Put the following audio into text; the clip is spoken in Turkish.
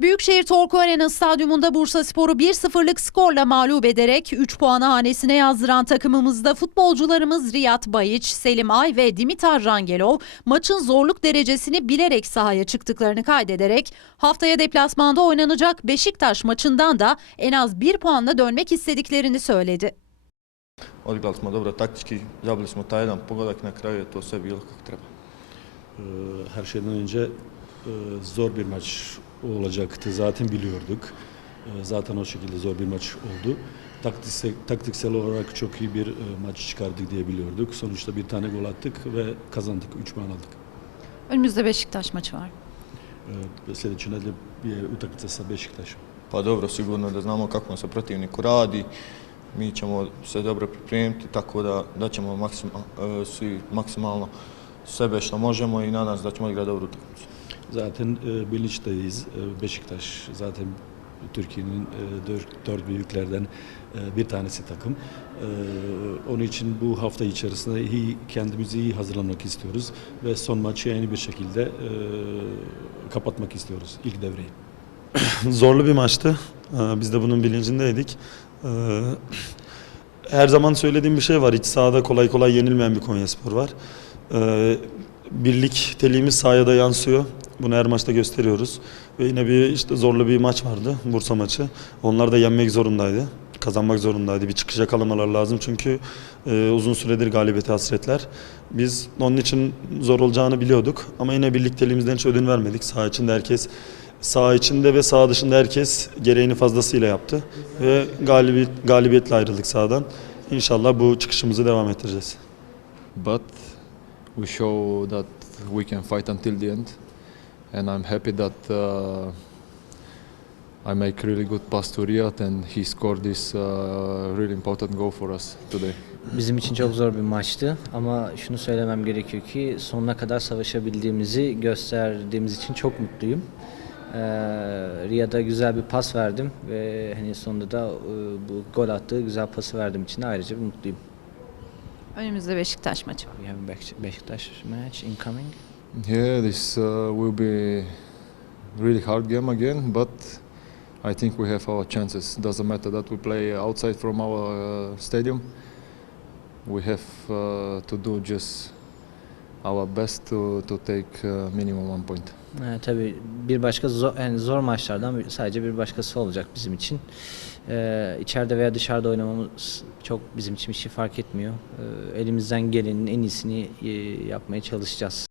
Büyükşehir Torku Arena Stadyumunda Bursa Spor'u 1-0'lık skorla mağlup ederek 3 puanı hanesine yazdıran takımımızda futbolcularımız Riyad Bayiç, Selim Ay ve Dimitar Rangelov maçın zorluk derecesini bilerek sahaya çıktıklarını kaydederek haftaya deplasmanda oynanacak Beşiktaş maçından da en az 1 puanla dönmek istediklerini söyledi. Odigrali smo dobro taktički, zabili smo taj jedan pogodak, na kraju je to sve bilo kako treba. Ee, Her şeyden önce zor bir maç olacaktı zaten biliyorduk. Ee, Zaten o şekilde zor bir maç oldu. Taktiksel, taktiksel olarak çok iyi bir e, maç çıkardık diye biliyorduk. Sonuçta bir tane gol attık ve kazandık. 3 puan aldık. Önümüzde Beşiktaş maçı var. Ee, Sljedeće nedelje je utakmica sa Beşiktašom. Pa dobro, sigurno da znamo kako nam se protivniku radi, mi ćemo se dobro pripremiti, tako da, da ćemo maksima, e, svi maksimalno sebe što možemo i nadam se da ćemo igrati dobru utakmicu. Zaten e, bilinçteyiz. E, Beşiktaş zaten Türkiye'nin e, dört, dört büyüklerden e, bir tanesi takım. E, onun için bu hafta içerisinde iyi, kendimizi iyi hazırlamak istiyoruz ve son maçı en iyi bir şekilde e, kapatmak istiyoruz ilk devreyi. Zorlu bir maçtı. Ee, Biz de bunun bilincindeydik. Ee, Her zaman söylediğim bir şey var. İç sahada kolay kolay yenilmeyen bir Konyaspor var. Ee, Birlikteliğimiz sahaya da yansıyor. Bunu her maçta gösteriyoruz. Ve yine bir işte zorlu bir maç vardı. Bursa maçı. Onlar da yenmek zorundaydı. Kazanmak zorundaydı. Bir çıkış yakalamaları lazım. Çünkü e, uzun süredir galibiyete hasretler. Biz onun için zor olacağını biliyorduk. Ama yine birlikteliğimizden hiç ödün vermedik. Saha içinde herkes Sağ içinde ve sağ dışında herkes gereğini fazlasıyla yaptı ve galibiyet, galibiyetle ayrıldık sahadan. İnşallah bu çıkışımızı devam ettireceğiz. but we show that we can fight until the end and i'm happy that uh, i make really good pass to Riyad and he scored this uh, really important goal for us today Bizim için çok zor bir maçtı ama şunu söylemem gerekiyor ki sonuna kadar savaşabildiğimizi gösterdiğimiz için çok mutluyum. Ee, Riyad'a güzel bir pas verdim ve hani sonunda da e, bu gol attığı güzel pası verdiğim için de ayrıca bir mutluyum. Önümüzde Beşiktaş maçı var. We have a Beş- Beşiktaş match incoming. Yeah this uh, will be really hard game again but i think we have our chances doesn't matter that we play outside from our uh, stadium we have uh, to do just our best to, to take uh, minimum one point Ee, tabii bir başka zor, yani zor maçlardan sadece bir başkası olacak bizim için. Ee, içeride veya dışarıda oynamamız çok bizim için bir şey fark etmiyor. Ee, elimizden gelenin en iyisini e, yapmaya çalışacağız.